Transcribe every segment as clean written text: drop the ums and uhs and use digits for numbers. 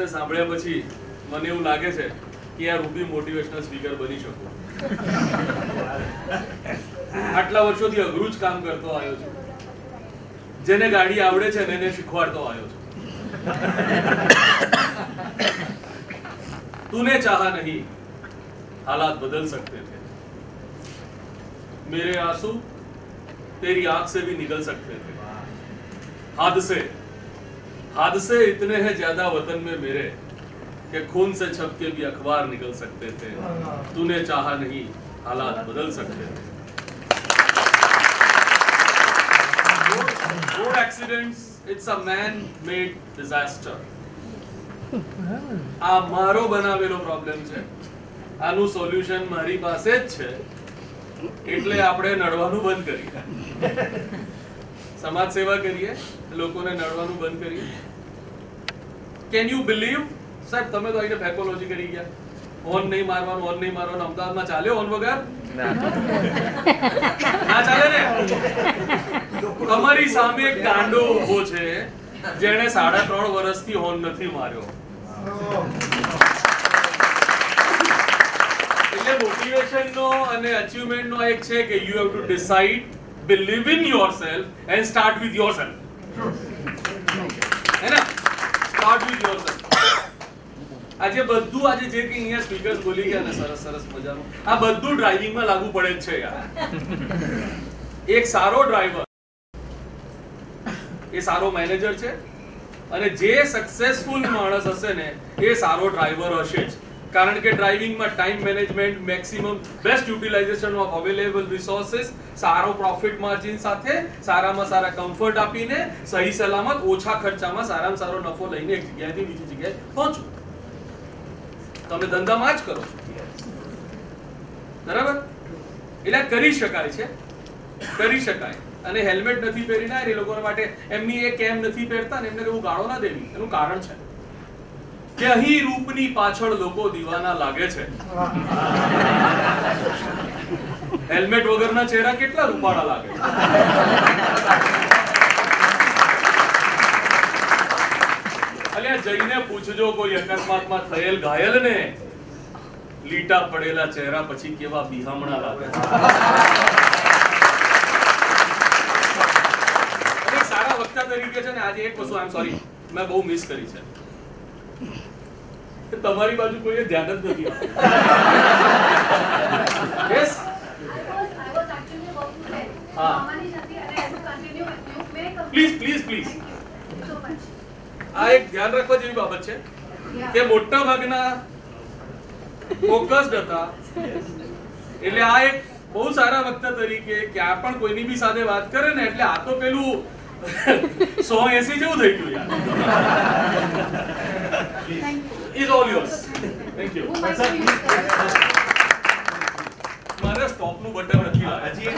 ને સાંભળ્યા પછી મને એવું લાગે છે કે યાર હું બી મોટિવેશનલ સ્પીકર બની શકું. આટલા વર્ષોથી અઘરું જ કામ કરતો આવ્યો છું. જેને ગાડી આવડે છે એને શીખવાડતો આવ્યો છું. तूने चाहा नहीं हालात बदल सकते थे, मेरे आंसू तेरी आंख से भी निकल सकते थे, हादसे इतने हैं ज्यादा वतन में मेरे कि खून से छप के भी अखबार निकल सकते थे, तूने चाहा नहीं हालात बदल सकते थे. Road accidents, it's a man-made disaster. આ મારો બનાવેલો પ્રોબ્લેમ છે. આનું સોલ્યુશન મારી પાસે જ છે. એટલે આપણે નડવાનું બંધ કરીએ, સમાજ સેવા કરીએ, લોકોને નડવાનું બંધ કરીએ. કેન યુ બિલીવ સાહેબ, તમે તો આઈને ફેકોલોજી કરી ગયા. ઓન નહીં મારવાનું, ઓન નહીં મારવાનું. અમદાવાદમાં ચાલ્યો ઓન વગર? ના ચાલે ને. તમારી સામે એક ગાંડો ઊભો છે જેણે 3.5 વર્ષથી હોર્ન નથી માર્યો. એટલે મોટિવેશન નો અને અચીવમેન્ટ નો એક છે કે you have to decide, believe in yourself and start with yourself. હે ને? Start with yourself. આજે બધું આજે જે કે અહીંયા સ્પીકર્સ બોલી ગયા ને સરસ સરસ મજાનું, આ બધું ડ્રાઇવિંગમાં લાગુ પડે જ છે યાર. એક સારો ડ્રાઈવર એ સારો મેનેજર છે અને જે સક્સેસફુલ માણસ હશે ને એ સારો ડ્રાઈવર હશે જ. કારણ કે ડ્રાઇવિંગમાં time management, maximum best utilisation of available resources, સારો પ્રોફિટ માર્જિન સાથે સારામાં સારા કમ્ફર્ટ આપીને સહી સલામત ઓછા ખર્ચામાં સારામાં સારો નફો લઈને એક જગ્યાએથી બીજી જગ્યાએ પહોંચો. તમે ધંધામાં જ કરો, બરાબર? એટલે કરી શકાય છે, કરી શકાય. અને હેલ્મેટ નથી પહેરીને એ લોકો માટે એમની એ કેમ નથી પહેરતા ને એમને એવું ગાળો ના દેવી. એનું કારણ છે કે અહીં રૂપની પાછળ લોકો દીવાના લાગે છે. હેલ્મેટ વગરના ચહેરા કેટલા રૂપાળા લાગે છે. અલ્યા જઈને પૂછજો કોઈ અકસ્માતમાં થયેલ ઘાયલ ને, લીટા પડેલા ચહેરા પછી કેવા બિહામણા લાગે છે. સારા વક્તા તરીકે છે ને આજે એક વસ્તુ આઈ એમ સોરી મેં બહુ મિસ કરી છે. તમારી બાજુ કોઈ ધ્યાન જ નથી આપતું. Yes, please please please. આ એક ધ્યાન રાખવા જેવી બાબત છે કે મોટા ભાગના ફોકસ્ડ હતા. એટલે આ એક બહુ સારા વક્તા તરીકે ક્યાં પણ કોઈની બી સાથે વાત કરે ને એટલે આ તો પેલું 180 જેવું થઈ ગયું યાર. Is all yours. Thank you. મારે સ્ટોપ નું બટન નથી લાગ્યું.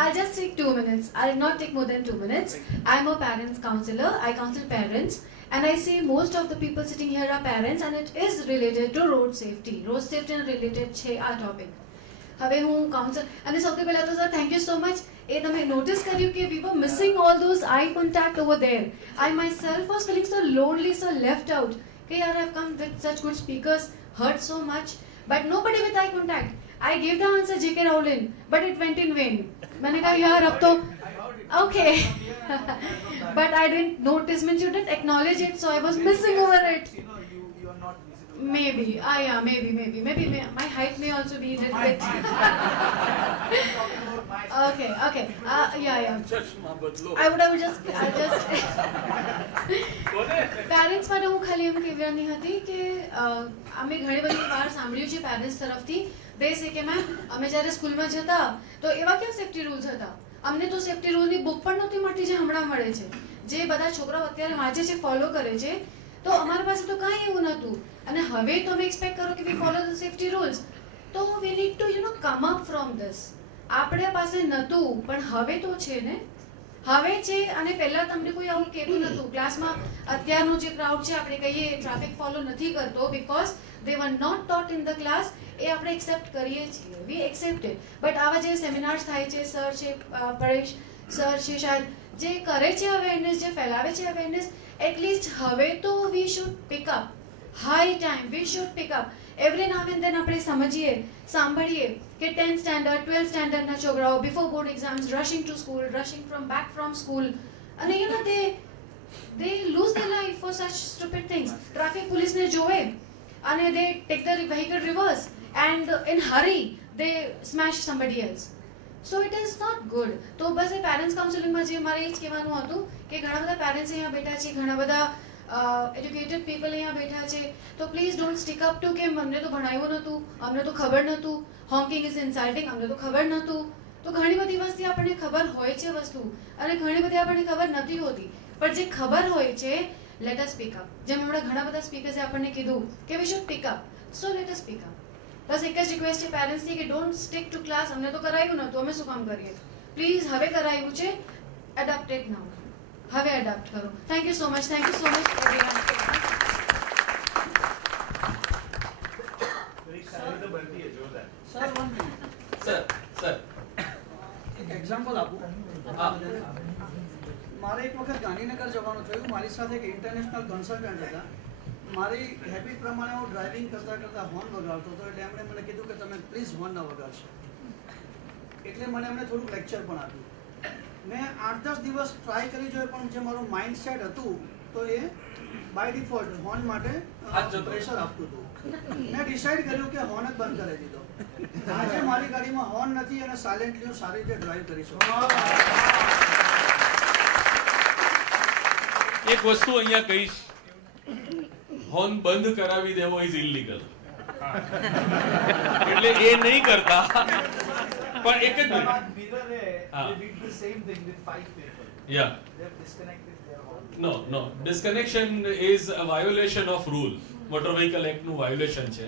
I'll just take 2 minutes. I'll not take more than 2 minutes. I'm a parents counselor. I counsel parents and I see most of the people sitting here are parents and it is related to road safety. Road safety and related છે આ topic. હવે હું counsel અને સૌથી પહેલા તો sir thank you so much. એ તમે નોટિસ કર્યું કે we were missing all those eye contact over there. I myself was feeling so lonely, so left out. કે yaar I've come with such good speakers, heard so much, but nobody with eye contact. I gave the answer J.K. Rowling, but it went in vain. मैंने कहा यार अब तो okay. But I didn't notice, means you didn't acknowledge it, so I was missing over it. Maybe, maybe my height may also be a little bit. Okay. Yeah. I would just parents માટે હું ખાલી એમ કહેવાની હતી કે અમે ઘણી બધી વાર સાંભળ્યું છે પેરેન્ટ્સ તરફથી દે છે કે મેમ અમે જ્યારે સ્કૂલમાં જતા તો એવા કેવા સેફટી રૂલ્સ હતા. અમને તો સેફટી રૂલની બુક પણ નહોતી મળતી જે હમણાં મળે છે, જે બધા છોકરાઓ અત્યારે વાંચે છે, ફોલો કરે છે. તો અમારા પાસે તો કાંઈ એવું નહોતું અને હવે તમે એક્સપેક્ટ કરો કે we follow the safety rules. તો we need to come up from this. આપણે પાસે નહોતું પણ હવે તો છે ને, હવે છે. અને પહેલા તમને કોઈ આવું કહેતું નહોતું ક્લાસમાં. અત્યારનું જે ક્રાઉડ છે આપણે કહીએ ટ્રાફિક ફોલો નથી કરતો because they were not taught in the class એ આપણે એક્સેપ્ટ કરીએ છીએ, વી એક્સેપ્ટ ઇટ. બટ આવા જે સેમિનાર્સ થાય છે, સર છે, પરેશ સર છે, શાયદ જે કરે છે અવેરનેસ, જે ફેલાવે છે અવેરનેસ, એટલીસ્ટ હવે તો we should pick up. High time we should pick up. Every now and then આપણે સમજીએ, સાંભળીએ કે 10th સ્ટેન્ડર્ડ 12th સ્ટેન્ડર્ડના છોકરાઓ before board exams rushing to school, rushing back from school, અને you know they lose their life for such stupid things. Traffic police ne joe and they take the vehicle reverse and in hurry they smash somebody else. So it is not good. તો બસ એ parents કાઉન્સેલિંગમાં જે મારે એ જ કહેવાનું હતું કે ઘણા બધા parents અહીંયા બેઠા છે, ઘણા બધા એજ્યુકેટેડ પીપલ અહીંયા બેઠા છે, તો please don't stick up to કે અમને તો ભણાવ્યું નહોતું, અમને તો ખબર નહોતું, હોંકિંગ ઇઝ ઇન્સલ્ટિંગ, અમને તો ખબર નહોતું. તો ઘણી બધી વસ્તુ આપણને ખબર હોય છે વસ્તુ, અને ઘણી બધી આપણને ખબર નથી હોતી. પણ જે ખબર હોય છે, લેટ અસ સ્પીક અપ. જેમ હમણાં ઘણા બધા સ્પીકર્સે આપણને કીધું કે we should pick up, so let us speak up. બસ એક જ રિક્વેસ્ટ છે પેરેન્ટ્સની કે ડોન્ટ સ્ટીક ટુ ક્લાસ, અમને તો કરાયું નહોતું, અમે શું કામ કરીએ. પ્લીઝ હવે કરાયું છે, એડપ્ટેડ નાઉ, હવે એડપ્ટ કરો. Thank you so much, thank you so much everyone. Sir એક એક્ઝામ્પલ આપું. મારે એક વખત ગાંધીનગર જવાનું થયું. મારી સાથે એક ઇન્ટરનેશનલ કન્સલ્ટન્ટ હતા. મારી હેબિટ પ્રમાણે હું ડ્રાઇવિંગ કરતાં કરતાં હોર્ન વગાડતો હતો, એટલે એમણે મને કીધું કે તમે પ્લીઝ હોર્ન ન વગાડશો. એટલે મને એમણે થોડુંક લેક્ચર પણ આપ્યું. મેં 8-10 દિવસ ટ્રાય કરી જોયું, પણ જે મારું માઇન્ડ સેટ હતું તો એ બાય ડિફોલ્ટ હોર્ન માટે પ્રેશર આપતું હતું. મેં ડિસાઇડ કર્યું કે હોર્ન જ બંધ કરી દીધો. આજે મારી ગાડીમાં હોર્ન નથી અને સાયલેન્ટલી હું સારી રીતે ડ્રાઈવ કરી શકું. એક વસ્તુ અહીંયા કહીશ, હોર્ન બંધ કરાવી દેવો ઇઝ ઇલીગલ, એટલે એ નહીં કરતા. પણ એક જ no disconnection is a violation of rule. Motor vehicle act નું વાયોલેશન છે,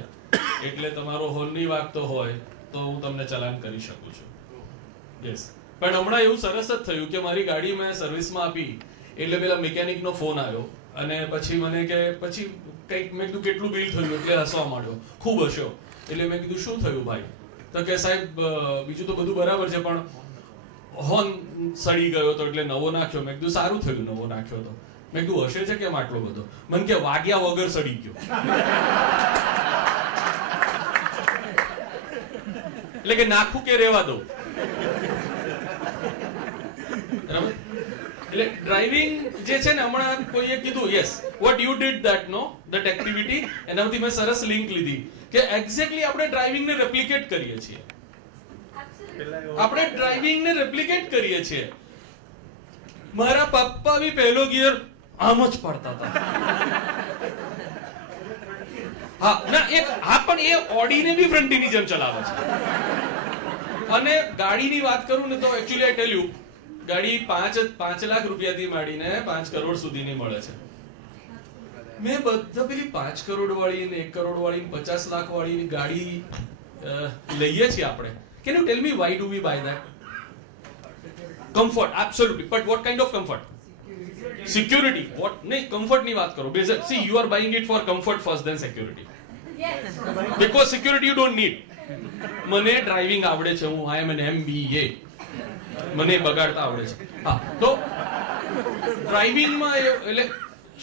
એટલે તમારો હોર્નની વાગતો હોય તો હું તમને ચલાન કરી શકું છું. યસ. પણ હમણાં એવું સરસ જ થયું કે મારી ગાડી મેં સર્વિસમાં આપી એટલે પેલા મિકેનિકનો ફોન આવ્યો, અને પછી મને કે પછી કંઈક મેં કીધું કેટલું બિલ થયું, એટલે હસવા માંડ્યો, ખૂબ હસ્યો. એટલે મેં કીધું શું થયું ભાઈ? તો કે સાહેબ બીજું તો બધું બરાબર છે, પણ હોર્ન સડી ગયો તો એટલે નવો નાખ્યો. મેં કીધું સારું થયું નવો નાખ્યો તો. મેં કીધું હશે છે કેમ આટલો બધો? મને કે વાગ્યા વગર સડી ગયો. એટલે કે નાખું કે રેવા દો. બરાબર. એટલે ડ્રાઇવિંગ જે છે ને, હમણાં કોઈએ કીધું yes what you did that no that activity, એનાથી મેં સરસ લિંક લીધી કે એક્ઝેક્ટલી આપણે ડ્રાઇવિંગને રેપ્લિકેટ કરીએ છીએ. આપણે ડ્રાઇવિંગને રેપ્લિકેટ કરીએ છીએ. મારા પપ્પા બી પહેલો ગિયર આમ જ પડતા હતા. હા ના એક હા, પણ એ ઓડીને બી ફ્રન્ટીની જેમ ચલાવે છે. અને ગાડીની વાત કરું ને તો એકચ્યુઅલી આઈ ટેલ યુ, ગાડી 5 લાખ રૂપિયાથી માંડીને 5 કરોડ સુધીની મળે છે. મેં બધા પેલી 5 કરોડ વાળી ને 1 કરોડ વાળી 50 લાખ વાળી ગાડી લઈએ છીએ આપણે. Can you tell me why do we buy that? Comfort, absolutely, but what kind of comfort? Security. What નહીં, કમ્ફર્ટ ની વાત કરો. Basic see you are buying it for comfort first then security. Because security you don't need. મને driving આવડે છે, હું આઈ M N MBA, મને બગાડતા આવડે છે. હા, તો ડ્રાઇવિંગમાં એટલે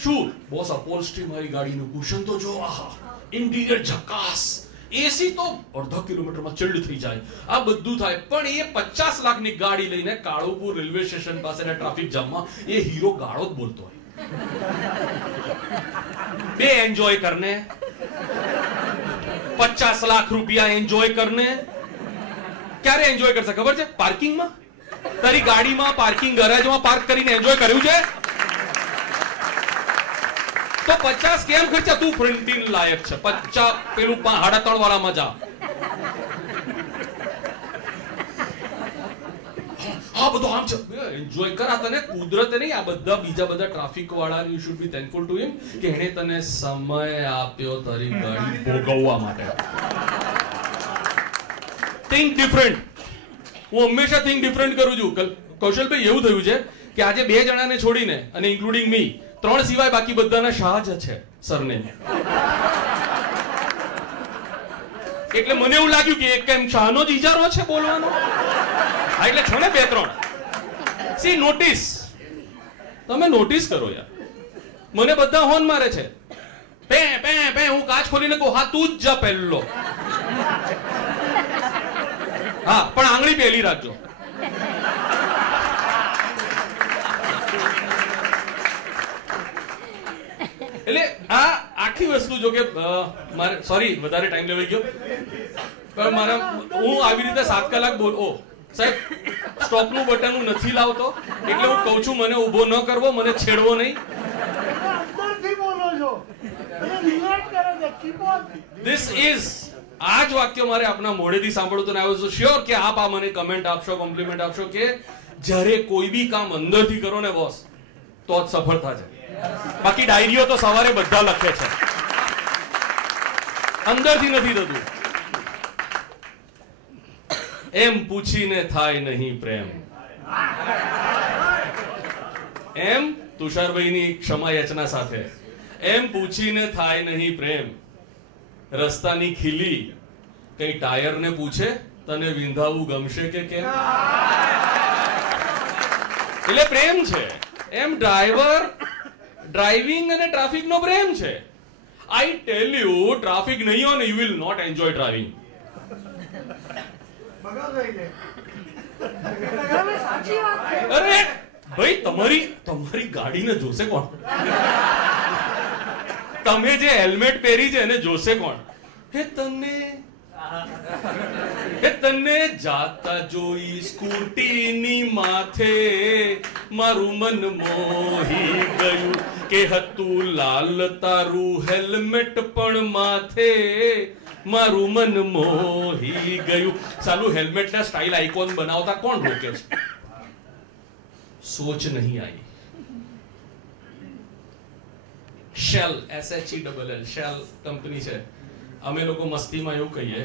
શું બોસ, અપોલ્સ્ટ્રી મારી ગાડીનું કુશન તો જો, આહા, ઇન્ટિરિયર ઝકાસ, એસી તો અડધા કિલોમીટરમાં ચિલ્ડ થઈ જાય, આ બધું થાય. પણ એ 50 લાખની ગાડી લઈને કાળુપુર રેલવે સ્ટેશન પાસેના ટ્રાફિક જામમાં એ હીરો ગાળો જ બોલતો હોય. બે એન્જોય કરને, 50 લાખ રૂપિયા એન્જોય કરને. ક્યારે એન્જોય કરશે ખબર છે? પાર્કિંગમાં. તારી ગાડીમાં પાર્કિંગ ગેરેજમાં પાર્ક કરીને એન્જોય કર્યું છે? તો 50 કેમ ખર્ચા? તું ફ્રન્ટીન લાયક છે. 50 પેલું 3.5 વાળા મજા. હા બધું આમ છે, એન્જોય કરા. તને કુદરતે નહીં, આ બધા બીજા બધા ટ્રાફિક વાળા, you should be thankful to him કે એણે તને સમય આપ્યો તારી ગાડી ભોગવવા માટે. Think different. હું હંમેશા થિંક ડિફરન્ટ કરું છું. કૌશલભાઈ એવું થયું છે કે આજે 2 જણાને છોડીને, અને ઇન્ક્લુડિંગ મી, 3 સિવાય બાકી બધાના શાહ જ છે સરને. એટલે મને એવું લાગ્યું કે એક એમ શાહનો જ ઇજારો છે બોલવાનો. હા એટલે છો ને 2-3 સી નોટિસ, તમે નોટિસ કરો યાર. મને બધા હોર્ન મારે છે, પે પે પે. હું કાચ ખોલીને કહું હા તું જ જા પહેલો. હા પણ આંગળી પહેલી રાખજો. એટલે આ આખી વસ્તુ જો કે મારે સોરી વધારે ટાઈમ લેવાઈ ગયો, પણ મારા હું આવી રીતે 7 કલાક સાહેબ સ્ટોપનું બટન હું નથી લાવતો, એટલે હું કહું છું મને ઊભો ન કરવો, મને છેડવો નહીં. This is આ જ વાક્ય મારે આપના મોઢેથી સાંભળવું તો આઈ વોઝ શ્યોર કે આપ આ મને કમેન્ટ આપશો, કોમ્પ્લિમેન્ટ આપશો કે જ્યારે કોઈ બી કામ અંદરથી કરો ને બોસ તો જ સફળતા છે. બાકી ડાયરીઓ તો સવારે બધા લખે છે, અંદરથી નથી થતું. એમ પૂછીને થાય નહીં પ્રેમ, એમ તુષારભાઈની ક્ષમા યાચના સાથે, એમ પૂછીને થાય નહીં પ્રેમ. રસ્તાની ખીલી કઈ ટાયરને પૂછે તને વિંધાવું ગમશે કે કેમ? એટલે પ્રેમ છે એમ ડ્રાઇવિંગ અને ટ્રાફિકનો પ્રેમ છે. આઈ ટેલ યુ, ટ્રાફિક નહીં હોય ને you will not enjoy driving. અરે ભાઈ તમારી ગાડીને જોશે કોણ? તમે જે હેલ્મેટ પહેરી છે એને જોશે કોણ? તને જાતા જોઈ સ્કૂટીની માથે મારું મન મોહી ગયું કે હતું લાલ તારું હેલ્મેટ પણ માથે મારું મન મોહી ગયું. સાલું હેલ્મેટના સ્ટાઇલ આઇકોન બનાવતા કોણ રોકે છે? સોચ નહીં આવી. શેલ SHELL શેલ કંપની છે. અમે લોકો મસ્તીમાં એવું કહીએ,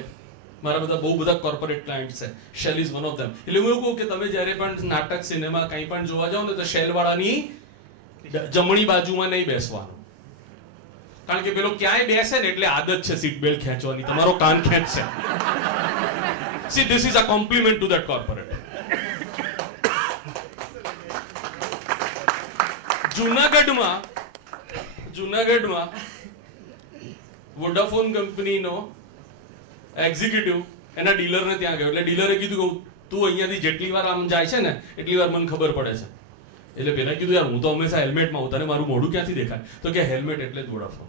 મારા બહુ બધા કોર્પોરેટ ક્લાયન્ટ છે, Shell is one of them. એટલે હું એવું કહું કે તમે જ્યારે પણ નાટક સિનેમા કંઈ પણ જોવા જાઓ ને તો શેલ વાળાની જમણી બાજુમાં નહીં બેસવાનું, કારણ કે પેલો ક્યાંય બેસે ને એટલે આદત છે સીટ બેલ્ટ ખેંચવાની, તમારો કાન ખેંચશે. See, this is a compliment to that corporate. જૂનાગઢમાં વોડાફોન કંપનીનો એક્ઝિક્યુટિવ એના ડીલરને ત્યાં ગયો, એટલે ડીલરે કીધું તું અહીંયાથી જેટલી વાર આમ જાય છે ને એટલી વાર મને ખબર પડે છે. એટલે પેલા કીધું યાર હું તો હંમેશા હેલ્મેટમાં હું, તને મારું મોઢું ક્યાંથી દેખાય? તો કે હેલ્મેટ એટલે જ વોડાફોન.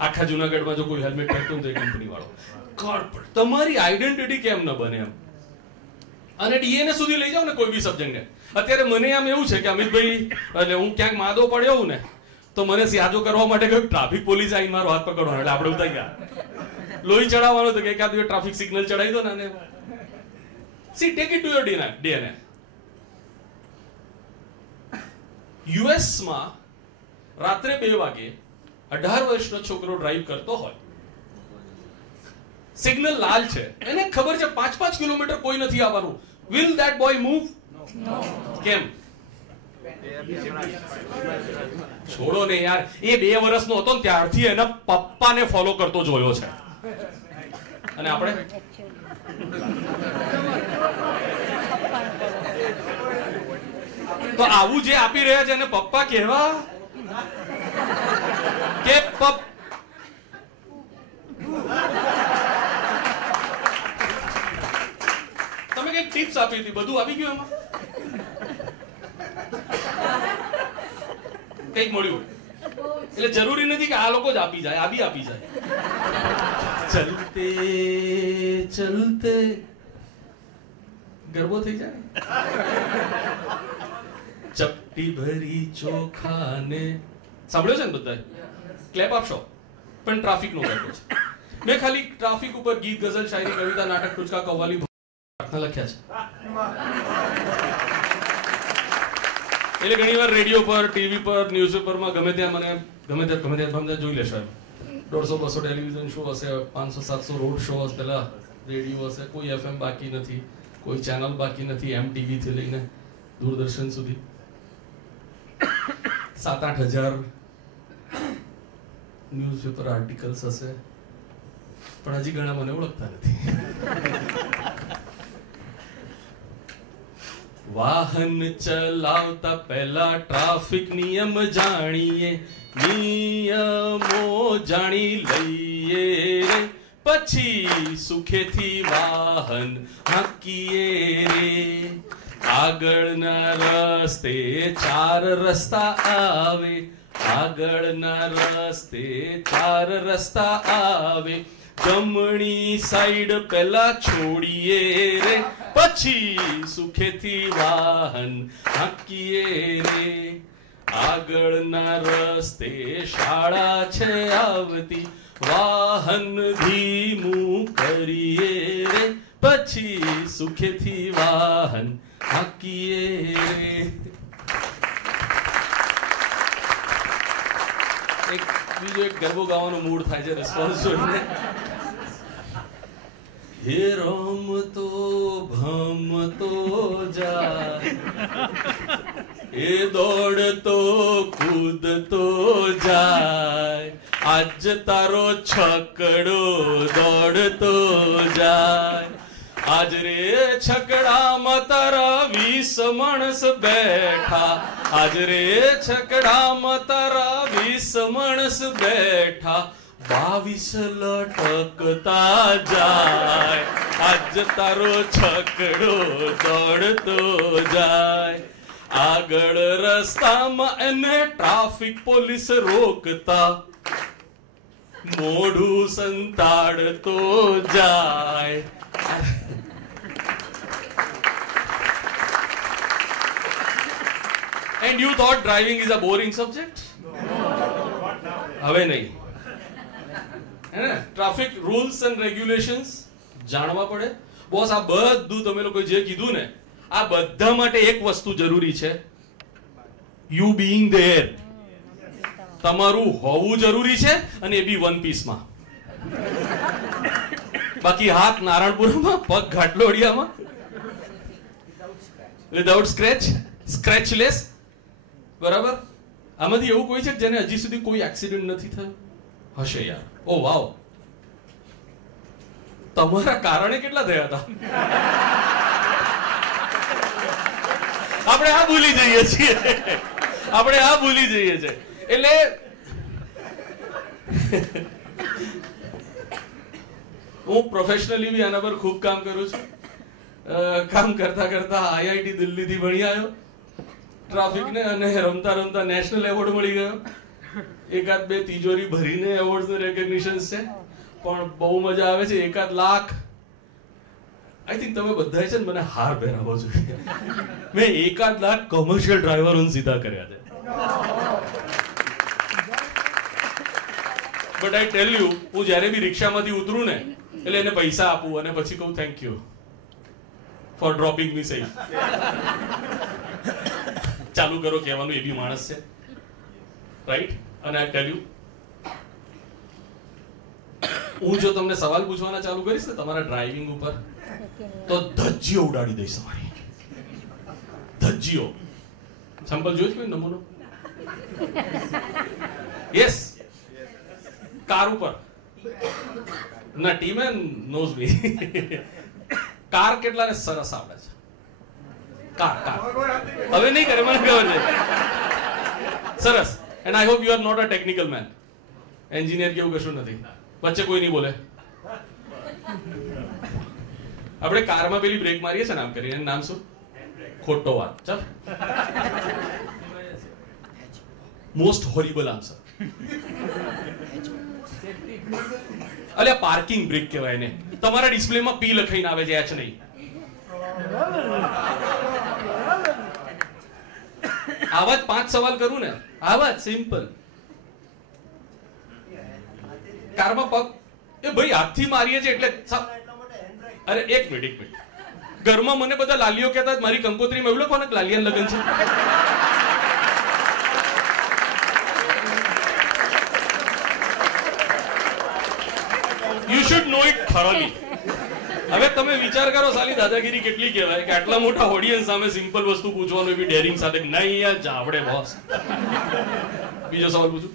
આખા જૂનાગઢમાં જો કોઈ હેલ્મેટ પહેરતું તો એ કંપની વાળો. તમારી આઈડેન્ટિટી કેમ ન બને એમ? અને ડીએનએ સુધી લઈ જાવ ને કોઈ બી સબ્જેક્ટને. અત્યારે મને આમ એવું છે કે અમિતભાઈ, એટલે હું ક્યાંક માદો પડ્યો હું ને તો મને સ્યાજો કરવા માટે કોઈ ટ્રાફિક પોલીસ આવીને મારો હાથ પકડવાનો, એટલે આપણે ઉતારી ગયા. લોહી ચડાવવાનો તો કે એકાદ ટ્રાફિક સિગ્નલ ચડાવી દો ને. C take it to your DNA. યુએસમાં રાત્રે 2 વાગે 18 વર્ષનો છોકરો ડ્રાઈવ કરતો હોય, સિગ્નલ લાલ છે, એને ખબર છે 5-5 કિલોમીટર કોઈ નથી આવવાનું. Will that boy move? કેમ? છોડો ને યાર, એ 2 વર્ષનો હતો ને ત્યારથી એના પપ્પાને ફોલો કરતો જોયો છે. અને આપણે તો આવું જે આપી રહ્યા છે એને પપ્પા કહેવા કે તમે કઈક ટિપ્સ આપી હતી, બધું આવી ગયું એમાં? કઈક મળ્યું? એટલે જરૂરી નથી કે આ લોકો જ આપી જાય, આ બી આપી જાય. ચલતે ચલતે ગરબો થઈ જાય. ચપટી ભરી ચોખાને સાંભળ્યો છે ને બધા? ક્લેપ આપશો. પણ ટ્રાફિક નો ગરબો છે. મેં ખાલી ટ્રાફિક ઉપર ગીત, ગઝલ, શાયરી, કવિતા, નાટક, ટૂચકા, કવ્વાલી લખ્યા છે. એટલે ઘણી વાર રેડિયો પર, ટીવી પર, ન્યૂઝપેપરમાં ગમે ત્યાં જોઈ લેશો. 150-200 ટેલિવિઝન શો હશે, 500-700 રોડ શો હશે, પેલા રેડિયો હશે, કોઈ FM બાકી નથી, કોઈ ચેનલ બાકી નથી, MTV થી લઈને દૂરદર્શન સુધી 7-8 હજાર ન્યૂઝપેપર આર્ટિકલ્સ હશે, પણ હજી ઘણા મને ઓળખતા નથી. વાહન ચલાવતા પહેલા ટ્રાફિક નિયમ જાણીએ, નિયમો જાણી લઈએ રે, પછી સુખેથી વાહન હાંકીએ રે. આગળના રસ્તે 4 રસ્તા આવે, આગળના રસ્તે 4 રસ્તા આવે, જમણી સાઈડ પહેલા છોડીએ રે, પછી સુખેથી વાહન હાંકીએ રે. આગળના રસ્તે શાળા છે આવતી, વાહન ધીમું કરીએ રે, પછી સુખેથી વાહન હાંકીએ રે. બીજો એક ગરબો ગાવાનો મૂડ થાય છે રિસ્પોન્સ જોઈને. હે રમતો ભમતો જાય, એ દોડતો કૂદતો જાય, આજ તારો છકડો દોડતો જાય. આજ રે છકડામાં તારા 20 માણસ બેઠા, આજ રે છકડામાં તારા 20 માણસ બેઠા, 22 લટકતા જાય, આજ તારો છકડો દોડતો જાય. આગળ રસ્તામાં એને ટ્રાફિક પોલીસ રોકતા, મોઢું સંતાડતો જાય. And you thought driving is a boring subject? હવે નહીં. ટ્રાફિક રૂલ્સ એન્ડ રેગ્યુલેશન્સ જાણવા પડે. બોસ, આ બધું તમે લોકો જે કીધું ને, આ બધા માટે એક વસ્તુ જરૂરી છે, યુ બીઈંગ ધેર. તમારું હોવું જરૂરી છે, અને એ બી વન પીસમાં. બાકી હાથ નારાયણપુરમાં, પગ ઘાટલોડિયામાં, વિધાઉટ સ્ક્રેચ, સ્ક્રેચલેસ. બરાબર? આમાંથી એવું કોઈ છે જેને હજી સુધી કોઈ એક્સિડન્ટ નથી થયો? હશે યાર. ઓ વાવ, તમારા કારણે કેટલા થયા હતા? આપણે આ ભૂલી જઈએ છીએ, આપણે આ ભૂલી જઈએ છીએ. એટલે હું પ્રોફેશનલી બી આના પર ખૂબ કામ કરું છું. કામ કરતા કરતા IIT દિલ્હીથી ભણી આવ્યો, ટ્રાફિકને, અને રમતા રમતા નેશનલ એવોર્ડ મળી ગયો. 1-2 તિજોરી ભરીને એવોર્ડ્સ ને રેકગ્નિશન્સ છે, પણ બહુ મજા આવે છે. 1 લાખ આઈ થિંક તમે બધા છે ને મને હાર પહેરાવો જોઈએ. મેં 1 લાખ કોમર્શિયલ ડ્રાઈવરોને સીધા કર્યા છે. બટ આઈ ટેલ યુ, હું જ્યારે બી રિક્ષામાંથી ઉતરું ને, એટલે એને પૈસા આપું અને પછી કહું thank you for dropping me safe. ચાલુ કરો કહેવાનું, એ બી માણસ છે, રાઈટ? અને આઈ ટેલ યુ, હું જો તમને સવાલ પૂછવાના ચાલુ કરીશ ને તમારા ડ્રાઇવિંગ ઉપર, તો ધજ્જીઓ ઉડાડી દઈશ તમારી. ધજ્જીઓ. સેમ્પલ જોઈશ કોઈ નમૂનો? યસ. કાર ઉપર ના, ટીમેન નોઝ મી. કાર કેટલાને સરસ આવડે છે? કાર હવે નહીં કરે, મને ખબર છે. સરસ. And I hope you are not a technical man. Engineer કેવું કશું નથી. વચ્ચે કોઈ નહીં બોલે. આપણે કારમાં પેલી બ્રેક મારીએ છે ને આમ કરીને, નામ શું? ખોટો વાત. ચાલ, મોસ્ટ હોરિબલ આન્સર. અલ્યા પાર્કિંગ બ્રેક કહેવાય ને. તમારા ડિસ્પ્લેમાં P લખાઈને આવે છે, H નહીં. આવા જ 5 સવાલ કરું ને, આવા જ સિમ્પલ. કારમાં પગ, એ ભાઈ હાથથી મારીએ છે એટલે. અરે એક મિનિટ. ઘરમાં મને બધા લાલીઓ કહેતા, મારી કંકોત્રીમાં એવું લખો ને લાલિયાન લગન છે. You should know it thoroughly. હવે તમે વિચાર કરો સાલી દાદાગીરી કેટલી કહેવાય કે આટલા મોટા ઓડિયન્સ સામે સિમ્પલ વસ્તુ પૂછવાનું, એવી ડેરિંગ સાથે. નહીં યાર, જાવડે બોસ. બીજો સવાલ પૂછું.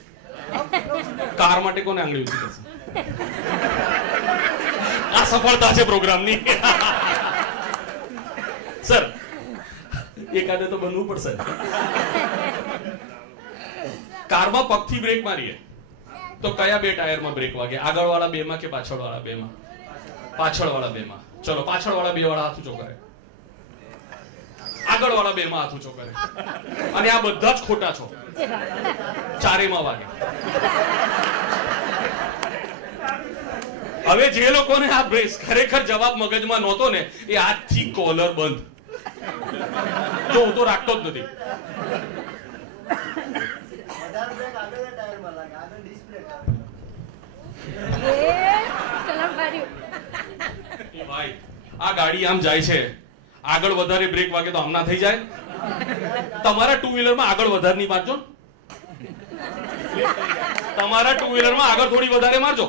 કાર માટે કોને આંગળી ઊંચી કરશે? આ સફળતા છે પ્રોગ્રામની. સર એકાદે તો બનવું પડશે. કારમાં પગથી બ્રેક મારીએ તો કયા બે ટાયરમાં બ્રેક વાગે? આગળવાળા બેમાં કે પાછળવાળા બેમાં? પાછળવાળા બેમાં. ચલો પાછળવાળા બે વાળા હાથ ઊંચો કરે, આગળવાળા બેમાં હાથ ઊંચો કરે. અને આ બધા જ ખોટા છો, ચારેમાં વાગે. હવે જે લોકોને આ ખરેખર જવાબ મગજમાં નહોતો ને, એ આજથી કોલર બંધ. જો હું તો રાખતો જ નથી. ભાઈ આ ગાડી આમ જાય છે, આગળ વધારે બ્રેક વાગે તો આમના થઈ જાય. તમારા ટુ વ્હીલરમાં આગળ વધારે નહીં મારજો, તમારા ટુ વ્હીલરમાં આગળ થોડી વધારે મારજો.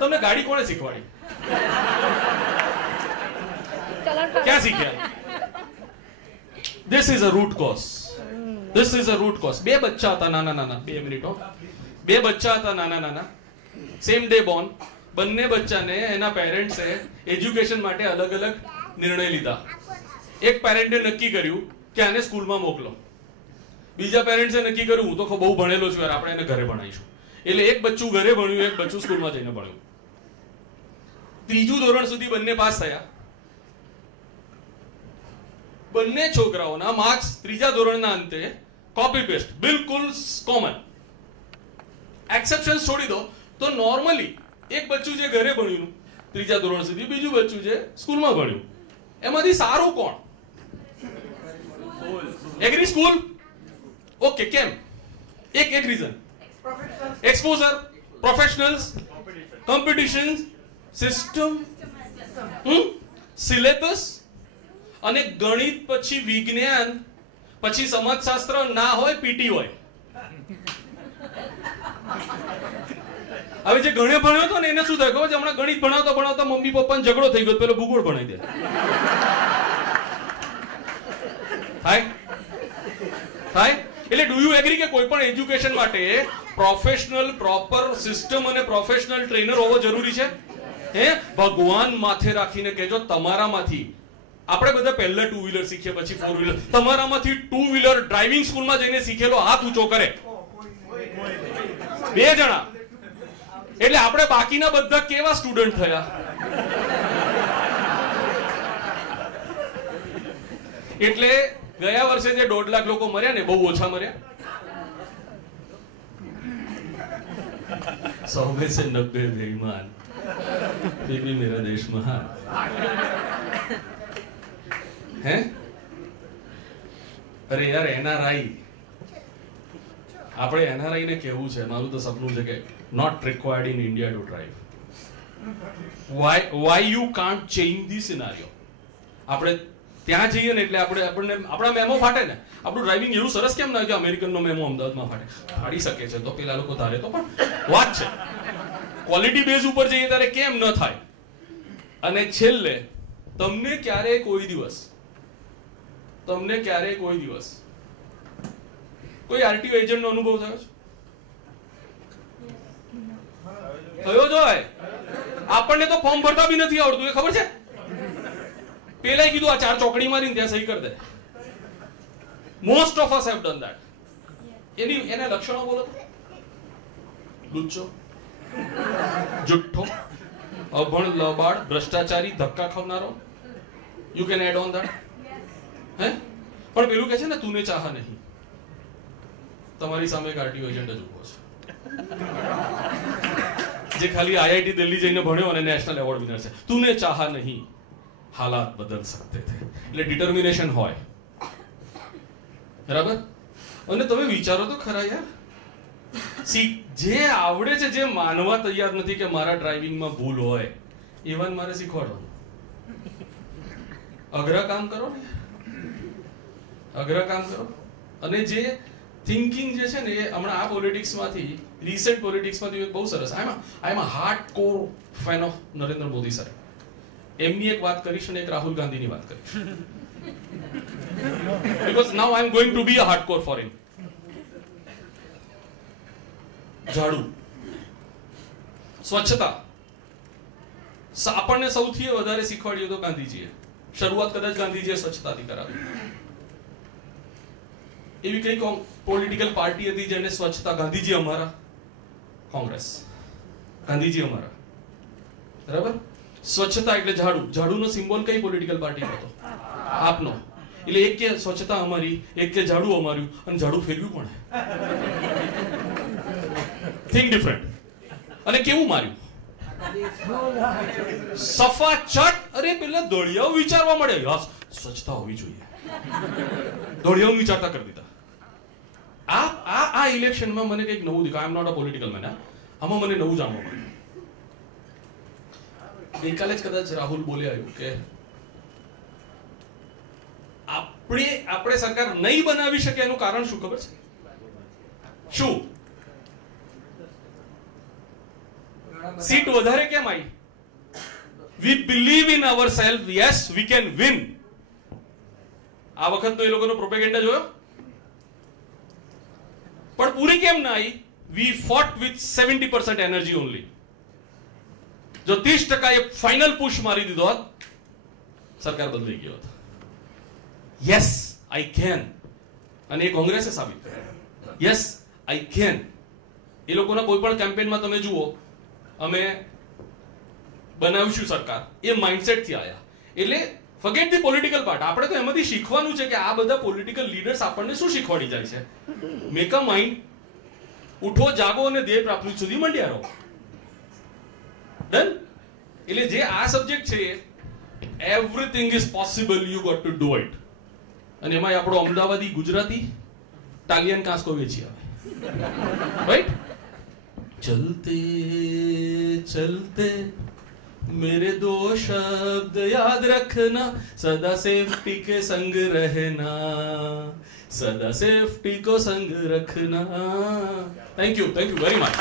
તમને ગાડી કોણે શીખવાડી? ક્યાં શીખ્યા? This is a root cause. This is a root cause. બે બચ્ચા હતા નાના નાના, 2 મિનિટો. બે બચ્ચા હતા નાના નાના, સેમ ડે બોર્ન. બંને બચ્ચાને એના પેરેન્ટ્સે એજ્યુકેશન માટે અલગ અલગ નિર્ણય લીધા. એક પેરેન્ટે નક્કી કર્યું કે આને સ્કૂલમાં મોકલો. બીજા પેરેન્ટ્સે નક્કી કર્યું હું તો બહુ ભણેલો છું યાર, આપણે એને ઘરે ભણાવીશું. એટલે એક બચ્ચું ઘરે ભણ્યું, એક બચ્ચું સ્કૂલમાં જઈને ભણ્યું. ત્રીજું ધોરણ સુધી બંને પાસ થયા. બંને છોકરાઓના માર્ક્સ ત્રીજા ધોરણના અંતે કોપી પેસ્ટ, બિલકુલ કોમન. એક્સેપ્શન્સ છોડી દો તો નોર્મલી એક બચ્ચું જે ઘરે ભણ્યું ત્રીજા ધોરણ સુધી, બીજું બચ્ચું જે સ્કૂલમાં ભણ્યું, એમાંથી સારું કોણ? એગ્રી? સ્કૂલ. ઓકે, કેમ? એક reason. Exposure, professionals, competition, system, syllabus. અને ગણિત પછી વિજ્ઞાન પછી સમાજશાસ્ત્ર ના હોય, પીટી હોય. હવે જે ગણે ભણ્યો હતો ને એને શું થાય ખબર છે? હમણાં ગણિત ભણાવતા ભણાવતા મમ્મી પપ્પાને ઝઘડો થઈ ગયો, પેલો ભૂગોળ ભણાવી દે. થાય. એટલે ડુ યુ એગ્રી કે કોઈ પણ એજ્યુકેશન માટે પ્રોફેશનલ, પ્રોપર સિસ્ટમ અને પ્રોફેશનલ ટ્રેનર હોવો જરૂરી છે? હે ભગવાન માથે રાખીને કહેજો, તમારામાંથી આપણે બધા પહેલા ટુ વ્હીલર શીખીએ પછી ફોર વ્હીલર, તમારામાંથી ટુ વ્હીલર ડ્રાઇવિંગ સ્કૂલમાં જઈને શીખેલો હાથ ઊંચો કરે. 2 જણા. એટલે આપણે બાકીના બધા કેવા સ્ટુડન્ટ થયા? એટલે ગયા વર્ષે જે 1.5 લાખ લોકો મર્યા ને, બહુ ઓછા મર્યા. 100 में से 90 बेईमान, फिर भी मेरा देश महान. હે? અરે યાર, એનઆરઆઈ. આપણે એનઆરઆઈ ને કહેવું છે, મારું તો સપનું છે કે not required in India to drive. Why you can't change the scenario? આપણે ત્યાં જઈએ ને એટલે આપણા મેમો ફાટે ને. આપણું ડ્રાઇવિંગ એવું સરસ કેમ ના કે અમેરિકનનો મેમો અમદાવાદમાં ફાટે? ફાડી શકે છે તો પેલા લોકો ધારે તો, પણ વાત છે ક્વોલિટી બેઝ ઉપર જઈએ ત્યારે કેમ ન થાય. અને છેલ્લે તમને ક્યારે કોઈ દિવસ કોઈ આરટીઓ એજન્ટ નો અનુભવ થયો છે? થયો જ હોય. આપણને તો ફોર્મ ભરતા બી નથી આવડતું, એ ખબર છે? પેલા કીધું આ 4 ચોકડી મારીને ત્યાં સહી કરી દે. Most of us have done that. એના લક્ષણો બોલો. લુચ્ચો, જુઠ્ઠો, અભણ, લબાડ, ભ્રષ્ટાચારી, ધક્કા ખાવનારો. You can add on that. હે? પણ પેલું કે છે ને, તુને ચાહા નહીં. તમારી સામે એક આરટીઓ એજન્ટ જ ઉભો છે, જે ખાલી આઈઆઈટી દિલ્હી જઈને ભણ્યો અને નેશનલ એવોર્ડ વિનર છે. તુને ચાહા નહીં, હાલાત બદલ સકતે થે. એટલે ડિટર્મિનેશન હોય, બરાબર? અને તમે વિચારો તો ખરા યાર, જે આવડે છે, જે માનવા તૈયાર નથી કે મારા ડ્રાઇવિંગમાં ભૂલ હોય, એવાને મારે શીખવાડો. અઘરા કામ કરો ને, અઘરા કામ કરો. અને જે થિંકિંગ જે છે ને, એ હમણાં આ પોલિટિક્સમાંથી, રિસેન્ટ પોલિટિક્સમાંથી બહુ સરસ. I am a hardcore fan of Narendra Modi sir. એમની એક વાત કરીશ અને એક રાહુલ ગાંધીની વાત કરીશ. Because now I am going to be a hardcore for him. ઝાડુ, સ્વચ્છતા આપણને સૌથી વધારે શીખવાડ્યું તો ગાંધીજીએ. શરૂઆત કદાચ ગાંધીજીએ સ્વચ્છતાથી કરાવી. એવી કઈ પોલિટિકલ પાર્ટી હતી જેને સ્વચ્છતા, ગાંધીજી અમારા, કોંગ્રેસ, ગાંધીજી અમારા, બરાબર. સ્વચ્છતા એટલે ઝાડુ. ઝાડુનો સિમ્બોલ કઈ પોલિટિકલ પાર્ટી હતો? આપનો. એટલે એક કે સ્વચ્છતા અમારી, એક કે ઝાડુ અમારું, અને ઝાડુ ફેરવ્યું કોણે? Think different. અને કેવું માર્યું? સફા ચટ. અરે પેલા દોડિયાઓ વિચારવા મળે, યાર સ્વચ્છતા હોવી જોઈએ, દોડિયાઓ વિચારતા કરી દીધા. આ ઇલેક્શનમાં મને કંઈક નવું દેખાય. I am not a political man. આમાં મને નવું જાણવા મળ્યું. ગઈકાલે જ કદાચ રાહુલ બોલ્યા આવ્યું કે આપણે સરકાર નહીં બનાવી શકે એનું કારણ શું ખબર છે? શું? સીટ વધારે કેમ આવી? We believe in ourselves. Yes, we can win. આ વખત તો એ લોકોનો પ્રોપેગેન્ડા જોયો, પણ પૂરી કેમ ના આવી? We fought with 70% energy only. જો 30% એ ફાઇનલ પુશ મારી દીધો હોત, સરકાર બદલાઈ ગયો હોત. Yes I can. અને એ કોંગ્રેસે સાબિત કર્યું. Yes I can. એ લોકોના કોઈ પણ કેમ્પેનમાં તમે જુઓ, અમે બનાવીશું સરકાર, એ માઇન્ડસેટ થી આયા. એટલે ફર્ગેટ ધી પોલિટિકલ પાર્ટ. આપણે તો એમાંથી શીખવાનું છે કે આ બધા પોલિટિકલ લીડર્સ આપણને શું શીખવાડી જાય છે. મેક અ માઇન્ડ, ઉઠો, જાગો અને ધ્યેય પ્રાપ્તિ સુધી મંડ્યા રહો. ડન. એટલે જે આ સબ્જેક્ટ છે, everything is possible, you got to do it. અને એમાં આપણો અમદાવાદી ગુજરાતી ટાલિયન કાંસકો વેચી આવે, રાઈટ. ચલતે ચલતે मेरे दो शब्द याद रखना, सदा सेफ्टी के संग रहना, सदा सेफ्टी को संग रखना. Thank you very much.